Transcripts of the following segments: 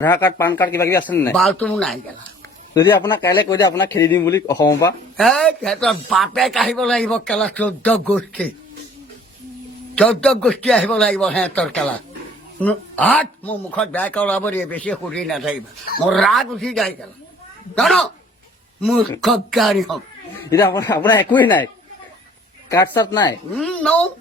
আধাৰ card PAN card কিবা কিবি আছে নে নাই? বালটো নাই গেলা যদি আপোনাক কাইলৈ কৈ দিয়ে আপোনাক খেদি দিম বুলি অসমৰ পৰা, সিহঁতৰ বাপেক আহিব লাগিব কেলা 14 গোষ্ঠী আহিব লাগিব সিহঁতৰ কেলা মোৰ মুখত বেয়াকে ওলাব দিয়ে বেছি সুধি নাথাকিবা মোৰ ৰাগ উঠি যায় কেলা জান মোৰ গাড়ী হওক এতিয়া আপোনাৰ একোৱেই নাই, কাৰ্ড চাৰ্ট নাই।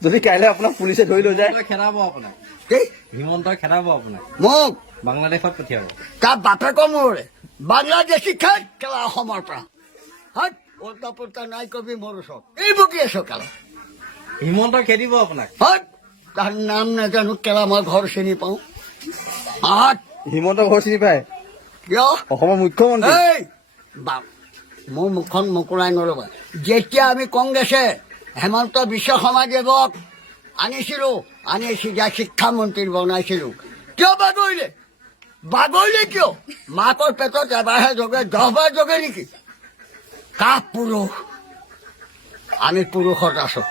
যদি কাইলৈ আপোনাক পুলিচে ধৰি লৈ যায়, খেদাব আপোনাক, কি হিমন্তই খেদাব আপোনাক, মোক বাংলাদেশত পঠিয়াব। তাৰ বাপেকৰ মোৰে বাংলাদেশী খাই কেলা অসমৰ পৰা উল্টা পুল্টা নাই কবি মোৰ ওচৰত এই বকি আছো কেলা হিমন্তই খেদিব আপোনাক। তাৰ নাম নাজানো কেলা মই ঘৰ চিনি পাওঁ হিমন্ত ঘৰ চিনি পায়, কিয় অসমৰ মুখ্যমন্ত্ৰী। মোৰ মুখখন মোকলাই নলবা যেতিয়া আমি কংগ্ৰেছে হেমন্ত বিশ্ব শৰ্মাদেৱক আনিছিলো আনি চিধা শিক্ষামন্ত্ৰী বনাইছিলো কিয় বাগৰিলে কিয় মাকৰ পেটত এবাৰহে জগে 10 বাৰ জগে নেকি কাহ পুৰুষ আমি পুৰুষত আছো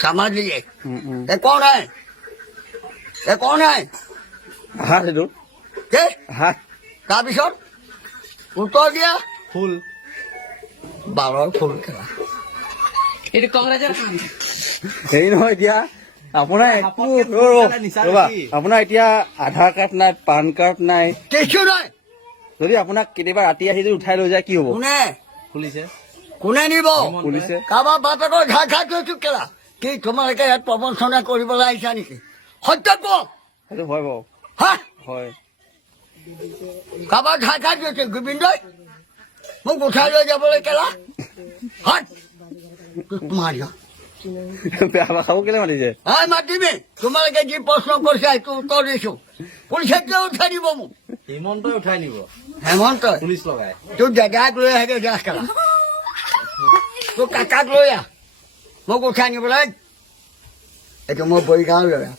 সামাজিক একো নাই হাত সেইটো হাত তাৰপিছত উত্তৰ দিয়া ফুল বাৰৰ ফুল খেলা এইটো কংগ্ৰেছৰ হেৰি নহয়, এতিয়া আপোনাৰ একো ৰ'বা, আপোনাৰ এতিয়া আধাৰ কাৰ্ড নাই, পান কাৰ্ড নাই, কিছু নাই। যদি আপোনাক কেতিয়াবা ৰাতি আহি যদি উঠাই লৈ যায় কি হ'ব? কোনে নিব? পুলিচে। কাৰোবাৰ বাপেকৰ ঘাই খাই থৈছো কেলা কি তোমালোকে ইয়াত প্ৰবঞ্চনা কৰিবলৈ আহিছা নেকি? সত্য কোৱা সেইটো হয় বাৰু, হা হয়। কাৰোবাৰ ঘাই খাই থৈছে গোবিন্দই মোক উঠাই লৈ যাবলৈ কেলা মাৰিয়া বেয়া ভাষাবোৰ কেলে মাতিছে? মাতিবি তোমালোকে যি প্ৰশ্ন কৰিছা সেইটো উত্তৰ দিছো পুলিচে কিয় উঠাই দিব মোক? হিমন্তই উঠাই নিব, হেমন্তই পুলিচ লগাই। তোৰ দাদাক লৈ আহে যা কেলা তোৰ কাকাক লৈ আহ মোক উঠাই নিবলৈ এইটো মই বৰিগাঁও লৈ আহ